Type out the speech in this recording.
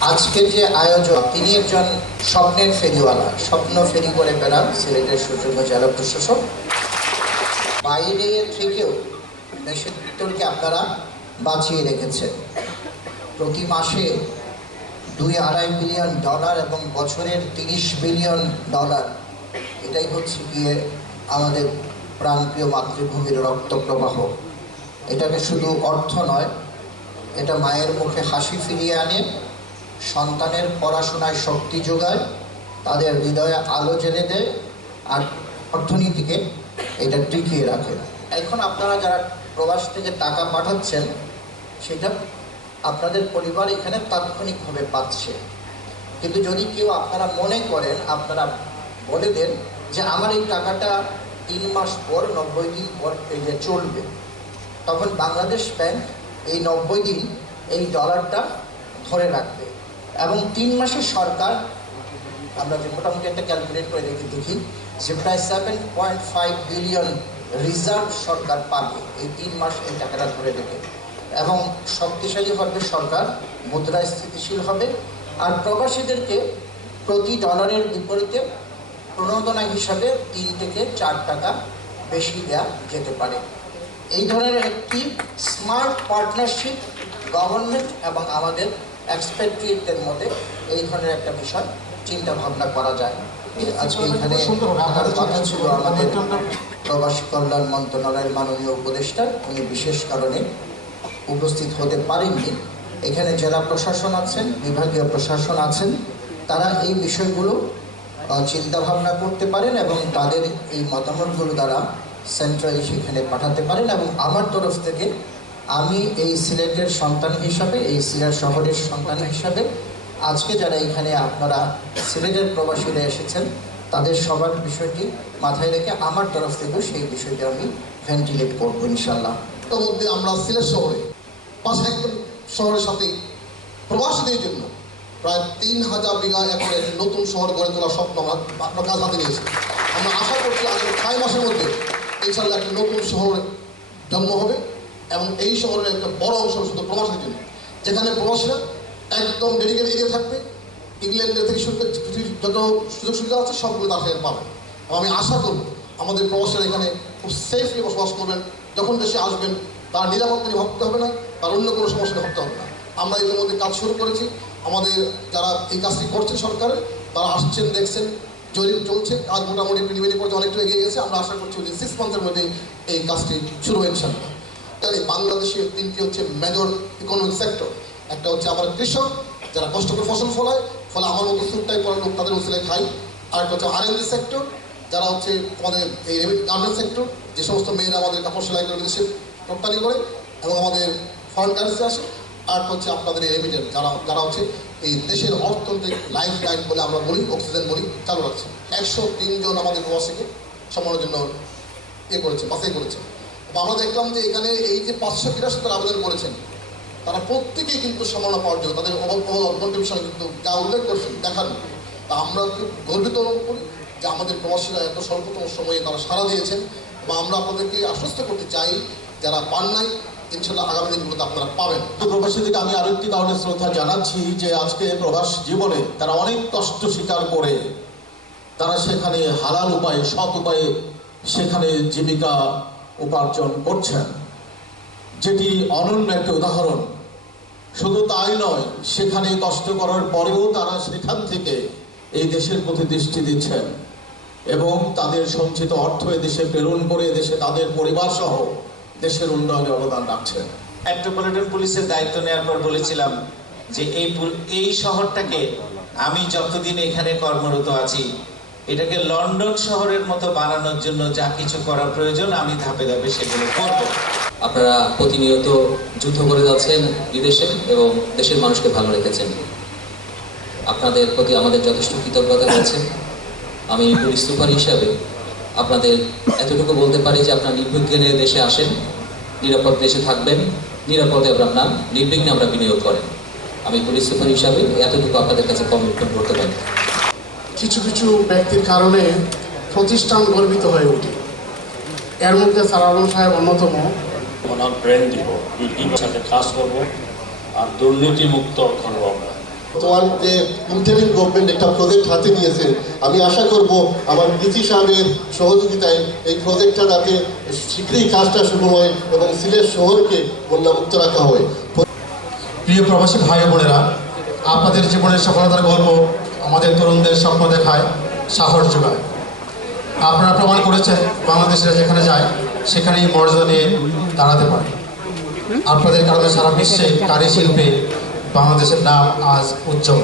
আজকের যে আয়োজন, তিনি একজন স্বপ্নের ফেরিওয়ালা। স্বপ্ন ফেরি করে বেড়ান সিলেটের সুযোগ্য জেলা প্রশাসক। বাইরে থেকেও ভিতরকে আপনারা বাঁচিয়ে রেখেছেন। প্রতি মাসে দুই আড়াই বিলিয়ন ডলার এবং বছরের তিরিশ বিলিয়ন ডলার। এটাই হচ্ছে গিয়ে আমাদের প্রাণপ্রিয় মাতৃভূমির রক্ত প্রবাহ এটাকে শুধু অর্থ নয়, এটা মায়ের মুখে হাসি ফিরিয়ে আনে। সন্তানের পড়াশোনায় শক্তি যোগায়, তাদের হৃদয়ে আলো জেলে দেয় আর অর্থনীতিকে এটা টিকিয়ে রাখে। এখন আপনারা যারা প্রবাস থেকে টাকা পাঠাচ্ছেন, সেটা আপনাদের পরিবার এখানে তাৎক্ষণিকভাবে পাচ্ছে। কিন্তু যদি কেউ আপনারা মনে করেন, আপনারা বলে দেন যে আমার এই টাকাটা তিন মাস পর, নব্বই দিন পর পেলে চলবে, তখন বাংলাদেশ ব্যাংক এই নব্বই দিন এই ডলারটা ধরে রাখবে। এবং তিন মাসের সরকার, আমরা যে মোটামুটি একটা ক্যালকুলেট করে দেখি দেখি যে প্রায় seven point five billion reserve সরকার পাবে এই তিন মাস এই টাকাটা ধরে রেখে। এবং শক্তিশালী হবে সরকার মুদ্রা স্থিতিশীল হবে, আর প্রবাসীদেরকে প্রতি ডলারের বিপরীতে প্রণোদনা হিসাবে তিন থেকে চার টাকা বেশি দেওয়া যেতে পারে। এই ধরনের একটি স্মার্ট পার্টনারশিপ গভর্নমেন্ট এবং আমাদের এক্সপেক্ট্রিয়েটদের মধ্যে এই ধরনের একটা বিষয় চিন্তা ভাবনা করা যায়। আজকে এখানে থাকার কথা ছিল আমাদের প্রবাসী কল্যাণ মন্ত্রণালয়ের মাননীয় উপদেষ্টা। উনি বিশেষ কারণে উপস্থিত হতে পারেননি। এখানে জেলা প্রশাসন আছেন বিভাগীয় প্রশাসন আছেন। তারা এই বিষয়গুলো চিন্তা ভাবনা করতে পারেন এবং তাদের এই মতামতগুলো দ্বারা সেন্ট্রালি সেখানে পাঠাতে পারেন এবং আমার তরফ থেকে আমি এই সিলেটের সন্তান হিসাবে, এই সিলেট শহরের সন্তান হিসাবে আজকে যারা এখানে আপনারা সিলেটের প্রবাসীরা এসেছেন, তাদের সবার বিষয়টি মাথায় রেখে আমার তরফ থেকেও সেই বিষয়টি আমি ভেন্টিলেট করব ইনশাল্লাহ তার মধ্যে আমরা সিলেট শহরে, পাশে একদম শহরের সাথে প্রবাসীদের জন্য প্রায় তিন হাজার বিঘা একরে নতুন শহর গড়ে তোলার স্বপ্ন আপনার কাজ হাতে নিয়েছি। আমরা আশা করছি আগামী ছয় মাসের মধ্যে ইনশাল্লাহ একটি নতুন শহর জন্ম হবে। এবং এই শহরের একটা বড় অংশ শুধু প্রবাসীদের জন্য। যেখানে প্রবাসীরা একদম ডেডিকেট এরিয়া থাকবে ইংল্যান্ডের থেকে শুরু যত সুযোগ সুবিধা আছে সবগুলো তার সেখানে পাবে। এবং আমি আশা করব আমাদের প্রবাসীরা এখানে খুব সেফলি বসবাস করবেন। যখন দেশে আসবেন, তার নিরাপত্তা নিয়ে ভাবতে হবে না, তার অন্য কোনো সমস্যা ভাবতে হবে না। আমরা এর মধ্যে কাজ শুরু করেছি। আমাদের যারা এই কাজটি করছে সরকারের, তারা আসছেন, দেখছেন জরিপ চলছে। কাজ মোটামুটি প্রিলিমিনারি পর্যায়ে অনেকটা এগিয়ে গেছে। আমরা আশা করছি উইদিন সিক্স মান্থের মধ্যে এই কাজটি শুরু জানি বাংলাদেশের তিনটি হচ্ছে মেজর ইকোনমিক সেক্টর একটা হচ্ছে আমার কৃষক, যারা কষ্ট করে ফসল ফলায়, ফলে আমার মতো সুটটাই পড়ার লোক তাদের উচিলে খাই আর একটা হচ্ছে আরএনজি সেক্টর যারা হচ্ছে আমাদের এই গার্মেন্ট সেক্টর যে সমস্ত মেয়েরা আমাদের কাপড় সেলাই করে বিদেশে রপ্তানি করে, এবং আমাদের ফরেন কারেন্সি আসে। আর হচ্ছে আপনাদের এই রেমিটেন্ট যারা যারা হচ্ছে এই দেশের অর্থনৈতিক লাইফ লাইন বলে আমরা বলি অক্সিজেন বলি, চালু রাখছে। একশো তিনজন আমাদের প্রবাসীকে সম্মানের জন্য ইয়ে করেছে বাসাই করেছে। আমরা দেখলাম যে এখানে এই যে পাঁচশো তিরাশি তারা আবেদন করেছেন, তারা প্রত্যেকেই কিন্তু সম্মাননা পাওয়ার জন্য, তাদের কন্ট্রিবিউশন কিন্তু যা উল্লেখ করছেন, দেখান। তা আমরা খুব গর্বিত অনুভব করি যে আমাদের প্রবাসীরা এত স্বল্পতম সময়ে তারা সাড়া দিয়েছেন বা আমরা আপনাদেরকে আশ্বস্ত করতে চাই, যারা পান নাই ইনশাল্লাহ আগামী দিনগুলোতে আপনারা পাবেন। প্রবাসীদেরকে আমি আরও একটি কারণে শ্রদ্ধা জানাচ্ছি যে আজকে প্রবাস জীবনে তারা অনেক কষ্ট স্বীকার করে। তারা সেখানে হালাল উপায়ে, সৎ উপায়ে সেখানে জীবিকা উপার্জন করছেন। যেটি অনন্য একটি উদাহরণ। শুধু তাই নয় সেখানে কষ্ট করার পরেও তারা সেখান থেকে এই দেশের প্রতি দৃষ্টি দিচ্ছেন এবং তাদের সঞ্চিত অর্থ দেশে প্রেরণ করে দেশে তাদের পরিবার সহ দেশের উন্নয়নে অবদান রাখছেন। মেট্রোপলিটন পুলিশের দায়িত্ব নেওয়ার পর বলেছিলাম যে এই এই শহরটাকে আমি যতদিন এখানে কর্মরত আছি এটাকে লন্ডন শহরের মতো বানানোর জন্য যা কিছু করা প্রয়োজন, আমি ধাপে ধাপে সেগুলো করব। আপনারা প্রতিনিয়ত যুদ্ধ করে যাচ্ছেন বিদেশে এবং দেশের মানুষকে ভালো রেখেছেন। আপনাদের প্রতি আমাদের যথেষ্ট কৃতজ্ঞতা রয়েছে। আমি পুলিশ সুপার হিসাবে আপনাদের এতটুকু বলতে পারি যে আপনার নির্বিঘ্নে দেশে আসেন, নিরাপদ দেশে থাকবেন, নিরাপদে আপনার নির্বিঘ্নে আমরা বিনিয়োগ করেন। আমি পুলিশ সুপার হিসাবে এতটুকু আপনাদের কাছে কমিটমেন্ট করতে পারি। কিছু কিছু ব্যক্তির কারণে প্রতিষ্ঠান গর্বিত হয়ে ওঠে। এর মধ্যে স্যার আলম সাহেব অন্যতম। ওনার ব্রেন দিব বিল্ডিং সাথে কাজ করব আর দুর্নীতি মুক্ত করব আমরা। তোমার যে ইন্টারিম গভর্নমেন্ট একটা প্রজেক্ট হাতে নিয়েছেন আমি আশা করব আমার ডিসি সাহেবের সহযোগিতায় এই প্রজেক্টটা যাতে শীঘ্রই কাজটা শুরু হয় এবং সিলেট শহরকে বন্যামুক্ত রাখা হয়। প্রিয় প্রবাসী ভাই বোনেরা আপনাদের জীবনের সফলতার গল্প আমাদের তরুণদের স্বপ্ন দেখায় সাহস যোগায়। আপনারা প্রমাণ করেছেন বাংলাদেশের যেখানে যায় সেখানেই মর্যাদা নিয়ে দাঁড়াতে পারে। আপনাদের কারণে সারা বিশ্বে কারি শিল্পে বাংলাদেশের নাম আজ উজ্জ্বল।